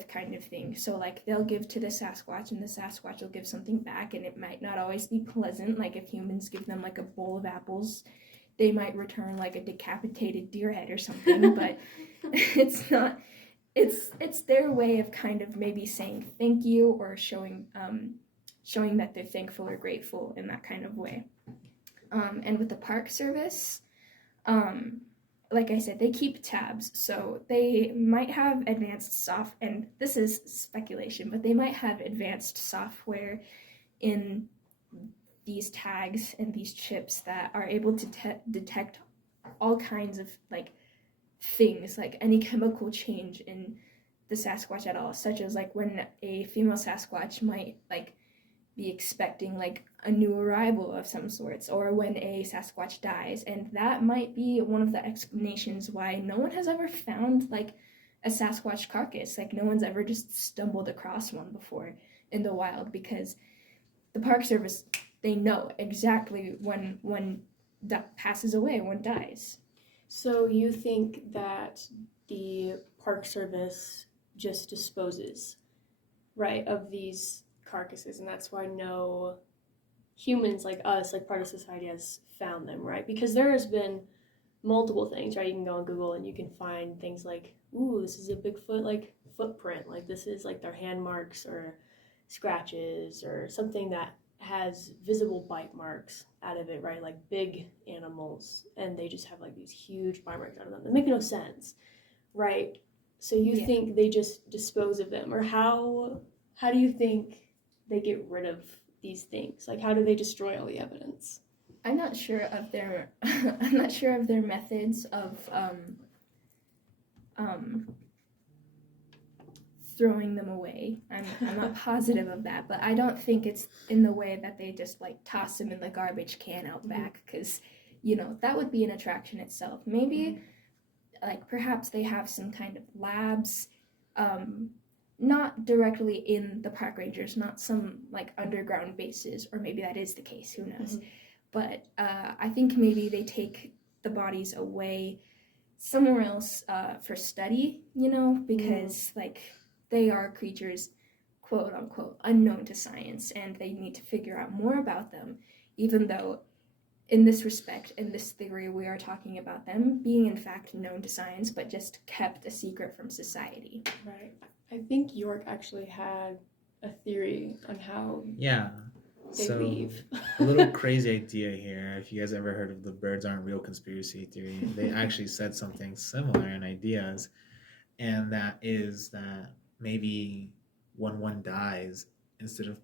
forth kind of thing. So like they'll give to the Sasquatch and the Sasquatch will give something back, and it might not always be pleasant. Like if humans give them like a bowl of apples, they might return like a decapitated deer head or something, but it's not it's their way of kind of maybe saying thank you or showing that they're thankful or grateful in that kind of way. And with the Park Service, um, like I said, they keep tabs, so they might have and this is speculation, but they might have advanced software in these tags and these chips that are able to detect all kinds of like things, like any chemical change in the Sasquatch at all, such as like when a female Sasquatch might like be expecting like a new arrival of some sorts, or when a Sasquatch dies. And that might be one of the explanations why no one has ever found like a Sasquatch carcass. Like no one's ever just stumbled across one before in the wild, because the Park Service, they know exactly when that passes away, when dies. So you think that the Park Service just disposes, right, of these carcasses, and that's why no humans like us, like part of society, has found them, right? Because there has been multiple things, right? You can go on Google and you can find things like, ooh, this is a Bigfoot like footprint, like this is like their hand marks or scratches or something that has visible bite marks out of it, right? Like big animals, and they just have like these huge bite marks out of them that make no sense, right? So you think they just dispose of them, or how do you think they get rid of these things? Like how do they destroy all the evidence? I'm not sure of their I'm not sure of their methods of throwing them away. I'm not positive of that, but I don't think it's in the way that they just like toss them in the garbage can out back, because that would be an attraction itself. Maybe like perhaps they have some kind of labs, not directly in the park rangers, not some like underground bases, or maybe that is the case, who knows. But I think maybe they take the bodies away somewhere else for study, because like they are creatures, quote unquote, unknown to science, and they need to figure out more about them, even though in this respect, in this theory, we are talking about them being in fact known to science, but just kept a secret from society. Right. I think York actually had a theory on how they leave. A little crazy idea here. If you guys ever heard of the birds aren't real conspiracy theory, they actually said something similar in ideas, and that is that maybe when one dies, instead of